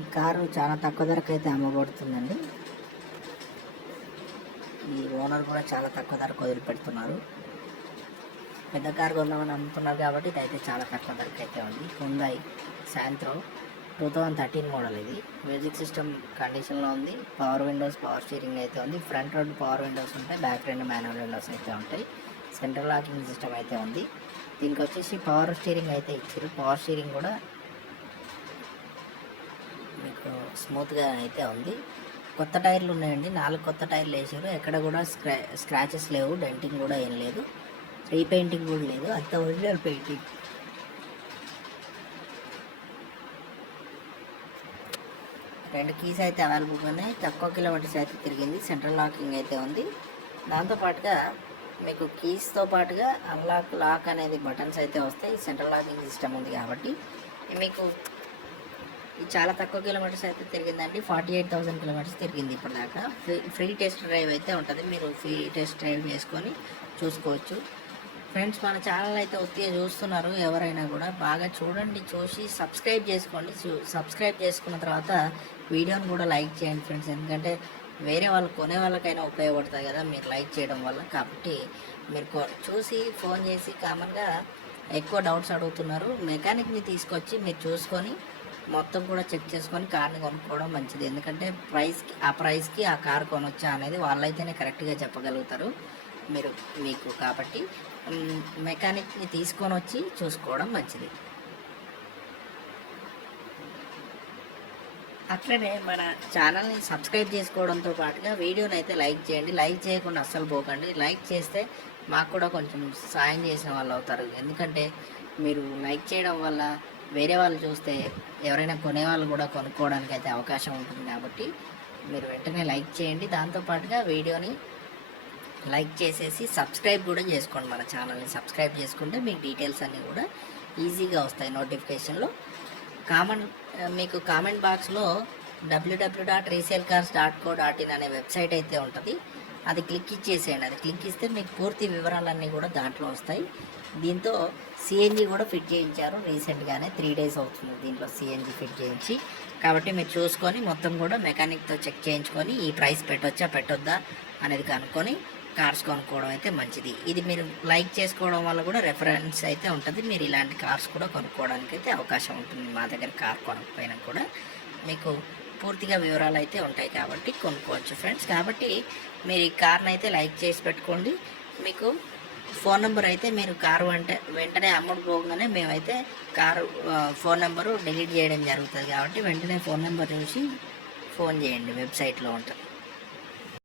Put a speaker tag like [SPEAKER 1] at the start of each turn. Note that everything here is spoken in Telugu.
[SPEAKER 1] ఈ కారు చాలా తక్కువ ధరకు అయితే అమ్మబడుతుందండి. ఈ ఓనర్ కూడా చాలా తక్కువ ధరకు వదిలిపెడుతున్నారు. పెద్ద కారు కొందామని అమ్ముతున్నారు కాబట్టి ఇదైతే చాలా తక్కువ ధరకు అయితే ఉంది. హుందాయి సాయంత్రం టూ థౌజండ్ థర్టీన్ మోడల్ ఇది. మ్యూజిక్ సిస్టమ్ కండిషన్లో ఉంది. పవర్ విండోస్ పవర్ స్టీరింగ్ అయితే ఉంది. ఫ్రంట్ రెండు పవర్ విండోస్ ఉంటాయి. బ్యాక్ రెండు మాన్యువల్ విండోస్ అయితే ఉంటాయి. సెంట్రల్ లాకింగ్ సిస్టమ్ అయితే ఉంది. దీనికి వచ్చేసి పవర్ స్టీరింగ్ అయితే ఇచ్చారు. పవర్ స్టీరింగ్ కూడా మీకు స్మూత్గా అయితే ఉంది. కొత్త టైర్లు ఉన్నాయండి. నాలుగు కొత్త టైర్లు వేసారు ఎక్కడ కూడా స్క్రా స్క్రాచెస్ లేవు. డెంటింగ్ కూడా ఏం లేదు. రీపెయింటింగ్ కూడా లేదు. అంత ఒరిజినల్ పెయింటింగ్. రెండు కీస్ అయితే అవైలబుల్గా ఉన్నాయి. తక్కువ కిలోమీటర్స్ అయితే తిరిగింది. సెంట్రల్ లాకింగ్ అయితే ఉంది. దాంతోపాటుగా మీకు కీస్తో పాటుగా అన్లాక్ లాక్ అనేది బటన్స్ అయితే వస్తాయి. సెంట్రల్ లాకింగ్ సిస్టమ్ ఉంది కాబట్టి మీకు ఇది చాలా తక్కువ కిలోమీటర్స్ అయితే తిరిగిందండి. ఫార్టీ ఎయిట్ థౌసండ్ కిలోమీటర్స్ తిరిగింది ఇప్పటిదాకా. ఫ్రీ ఫ్రీ టెస్ట్ డ్రైవ్ అయితే ఉంటుంది. మీరు ఫ్రీ టెస్ట్ డ్రైవ్ చేసుకొని చూసుకోవచ్చు. ఫ్రెండ్స్ మన ఛానల్ అయితే ఒత్తిగా చూస్తున్నారు ఎవరైనా కూడా. బాగా చూడండి చూసి సబ్స్క్రైబ్ చేసుకోండి. సబ్స్క్రైబ్ చేసుకున్న తర్వాత వీడియోని కూడా లైక్ చేయండి ఫ్రెండ్స్. ఎందుకంటే వేరే వాళ్ళు కొనే వాళ్ళకైనా ఉపయోగపడుతుంది కదా మీరు లైక్ చేయడం వల్ల. కాబట్టి మీరు చూసి ఫోన్ చేసి కామన్గా ఎక్కువ డౌట్స్ అడుగుతున్నారు. మెకానిక్ని తీసుకొచ్చి మీరు చూసుకొని మొత్తం కూడా చెక్ చేసుకొని కార్ని కొనుక్కోవడం మంచిది. ఎందుకంటే ప్రైస్కి ఆ ప్రైస్కి ఆ కార్ కొనొచ్చా అనేది వాళ్ళైతేనే కరెక్ట్గా చెప్పగలుగుతారు మీరు మీకు కాబట్టి. మెకానిక్ని తీసుకొని వచ్చి చూసుకోవడం మంచిది. అట్లనే మన ఛానల్ని సబ్స్క్రైబ్ చేసుకోవడంతో పాటుగా వీడియోని అయితే లైక్ చేయండి. లైక్ చేయకుండా అస్సలు పోకండి. లైక్ చేస్తే మాకు కూడా కొంచెం సాయం చేసిన వాళ్ళు అవుతారు ఎందుకంటే మీరు లైక్ చేయడం వల్ల వేరే వాళ్ళు చూస్తే ఎవరైనా కొనేవాళ్ళు కూడా కొనుక్కోవడానికి అయితే అవకాశం ఉంటుంది కాబట్టి మీరు వెంటనే లైక్ చేయండి. దాంతోపాటుగా వీడియోని లైక్ చేసేసి సబ్స్క్రైబ్ కూడా చేసుకోండి మన ఛానల్ని. సబ్స్క్రైబ్ చేసుకుంటే మీకు డీటెయిల్స్ అన్నీ కూడా ఈజీగా వస్తాయి నోటిఫికేషన్లో. కామన్ మీకు కామెంట్ బాక్స్లో W W dot resale cars dot co dot in అనే వెబ్సైట్ అయితే ఉంటుంది. అది క్లిక్ ఇచ్చేసేయండి. అది క్లిక్ ఇస్తే మీకు పూర్తి వివరాలన్నీ కూడా దాంట్లో వస్తాయి. దీంతో సిఎన్జి కూడా ఫిట్ చేయించారు. రీసెంట్గానే త్రీ డేస్ అవుతుంది దీంట్లో సిఎన్జి ఫిట్ చేయించి. కాబట్టి మీరు చూసుకొని మొత్తం కూడా మెకానిక్తో చెక్ చేయించుకొని ఈ ప్రైస్ పెట్టొచ్చా పెట్టొద్దా అనేది కనుక్కొని కార్స్ కొనుక్కోవడం అయితే మంచిది. ఇది మీరు లైక్ చేసుకోవడం వల్ల కూడా రెఫరెన్స్ అయితే ఉంటుంది. మీరు ఇలాంటి కార్స్ కూడా కొనుక్కోవడానికి అయితే అవకాశం ఉంటుంది మా దగ్గర కార్ కొనకపోయినా కూడా. మీకు పూర్తిగా వివరాలు అయితే ఉంటాయి కాబట్టి కొనుక్కోవచ్చు ఫ్రెండ్స్. కాబట్టి మీరు ఈ కార్ని అయితే లైక్ చేసి పెట్టుకోండి. మీకు ఫోన్ నెంబర్ అయితే మీరు కారు వెంట వెంటనే అమ్ముడు పోగానే మేమైతే కారు ఫోన్ నెంబరు డిలీట్ చేయడం జరుగుతుంది కాబట్టి వెంటనే ఫోన్ నెంబర్ చూసి ఫోన్ చేయండి. వెబ్సైట్లో ఉంటుంది.